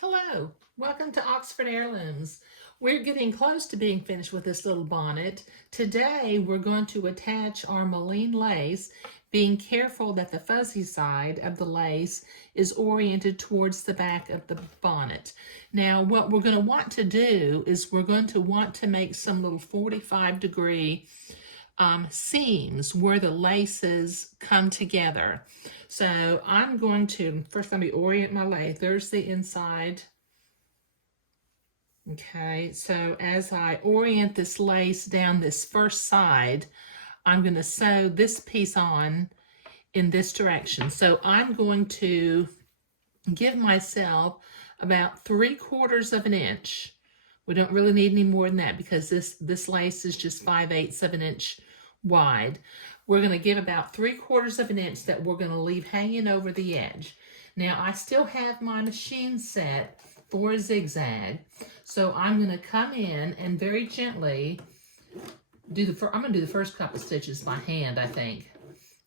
Hello, welcome to Oxford Heirlooms. We're getting close to being finished with this little bonnet. Today we're going to attach our mulline lace, being careful that the fuzzy side of the lace is oriented towards the back of the bonnet. Now what we're going to want to do is we're going to want to make some little 45-degree seams where the laces come together. So I'm going to, first let me orient my lace. There's the inside. Okay, so as I orient this lace down this first side, I'm going to sew this piece on in this direction. So I'm going to give myself about 3/4 of an inch. We don't really need any more than that because this lace is just 5/8 of an inch wide. We're going to give about 3/4 of an inch that we're going to leave hanging over the edge. Now I still have my machine set for a zigzag, so I'm going to come in and very gently do I'm going to do the first couple stitches by hand, I think.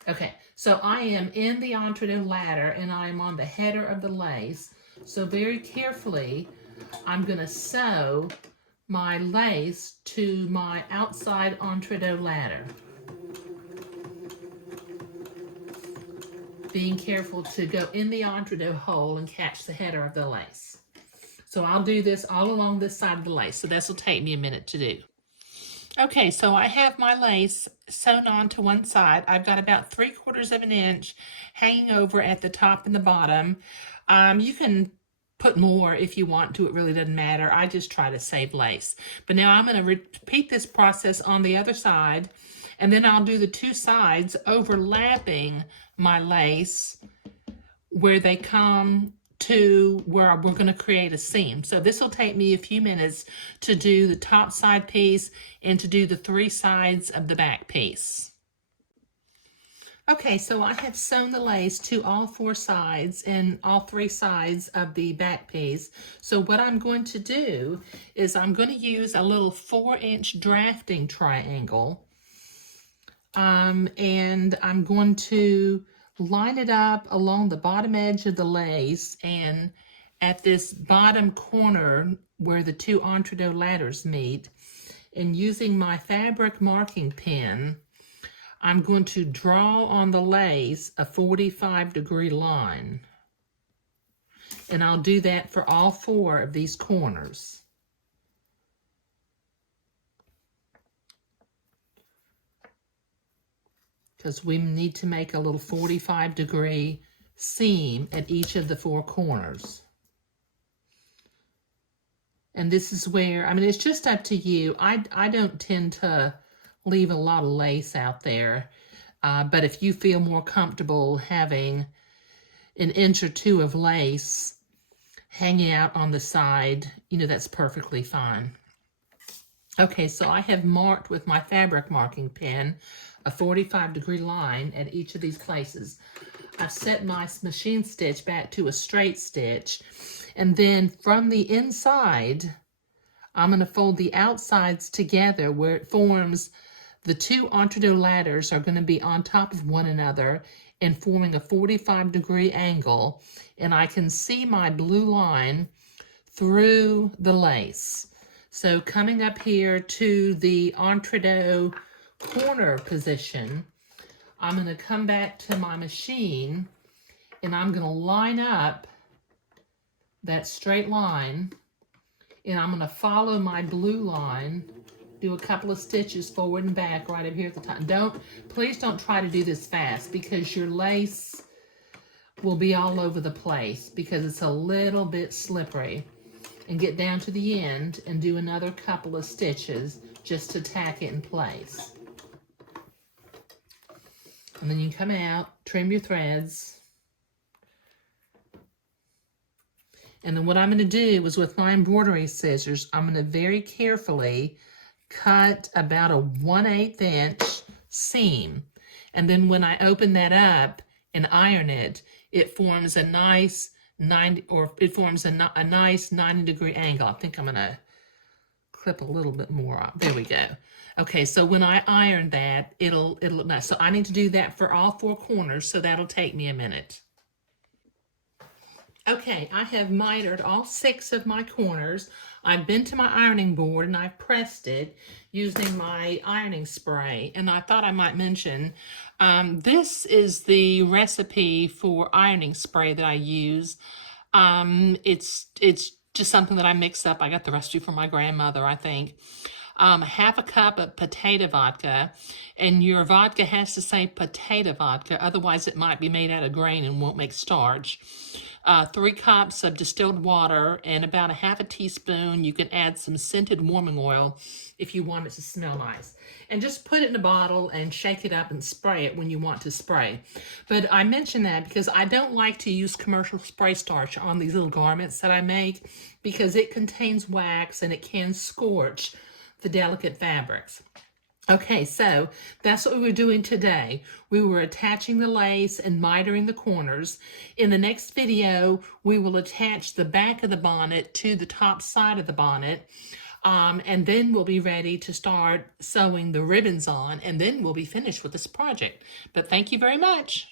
Okay, so I am in the entre-deux ladder and I am on the header of the lace. So very carefully, I'm going to sew my lace to my outside entre-deux ladder. Being careful to go in the entre-deux hole and catch the header of the lace. So I'll do this all along this side of the lace. So this will take me a minute to do. Okay, so I have my lace sewn on to one side. I've got about 3/4 of an inch hanging over at the top and the bottom. You can put more if you want to. It really doesn't matter. I just try to save lace. But now I'm going to repeat this process on the other side, and then I'll do the two sides overlapping my lace where they come to where we're going to create a seam. So this will take me a few minutes to do the top side piece and to do the 3 sides of the back piece. Okay, so I have sewn the lace to all 4 sides and all 3 sides of the back piece. So what I'm going to do is I'm going to use a little 4-inch drafting triangle, and I'm going to line it up along the bottom edge of the lace, and at this bottom corner where the 2 entre-deux ladders meet, and using my fabric marking pen, I'm going to draw on the lace a 45-degree line. And I'll do that for all 4 of these corners. Because we need to make a little 45-degree seam at each of the 4 corners. And this is where, I mean, it's just up to you. I don't tend to leave a lot of lace out there, but if you feel more comfortable having an inch or 2 of lace hanging out on the side, you know, that's perfectly fine. Okay, so I have marked with my fabric marking pen a 45-degree line at each of these places. I've set my machine stitch back to a straight stitch, and then from the inside, I'm going to fold the outsides together where it forms the 2 entre-deux ladders are going to be on top of one another and forming a 45-degree angle, and I can see my blue line through the lace. So coming up here to the entre-deux corner position, I'm going to come back to my machine and I'm going to line up that straight line, and I'm going to follow my blue line, do a couple of stitches forward and back right up here at the top. Please don't try to do this fast because your lace will be all over the place because it's a little bit slippery. And get down to the end and do another couple of stitches just to tack it in place. And then you can come out, trim your threads. And then what I'm going to do is with my embroidery scissors, I'm going to very carefully cut about a 1/8 inch seam. And then when I open that up and iron it, it forms a nice 90-degree angle. I think I'm going to clip a little bit more off. There we go. Okay, so when I iron that, it'll look nice. So I need to do that for all 4 corners, so that'll take me a minute. Okay, I have mitered all 6 of my corners. I've been to my ironing board and I've pressed it using my ironing spray. And I thought I might mention, this is the recipe for ironing spray that I use. It's just something that I mixed up. I got the recipe from my grandmother, I think. Half a cup of potato vodka, and your vodka has to say potato vodka, otherwise it might be made out of grain and won't make starch. 3 cups of distilled water, and about a half a teaspoon. You can add some scented warming oil if you want it to smell nice. And just put it in a bottle and shake it up and spray it when you want to spray. But I mention that because I don't like to use commercial spray starch on these little garments that I make because it contains wax and it can scorch the delicate fabrics. Okay, so that's what we were doing today. We were attaching the lace and mitering the corners. In the next video, we will attach the back of the bonnet to the top side of the bonnet. And then we'll be ready to start sewing the ribbons on, and then we'll be finished with this project. But thank you very much.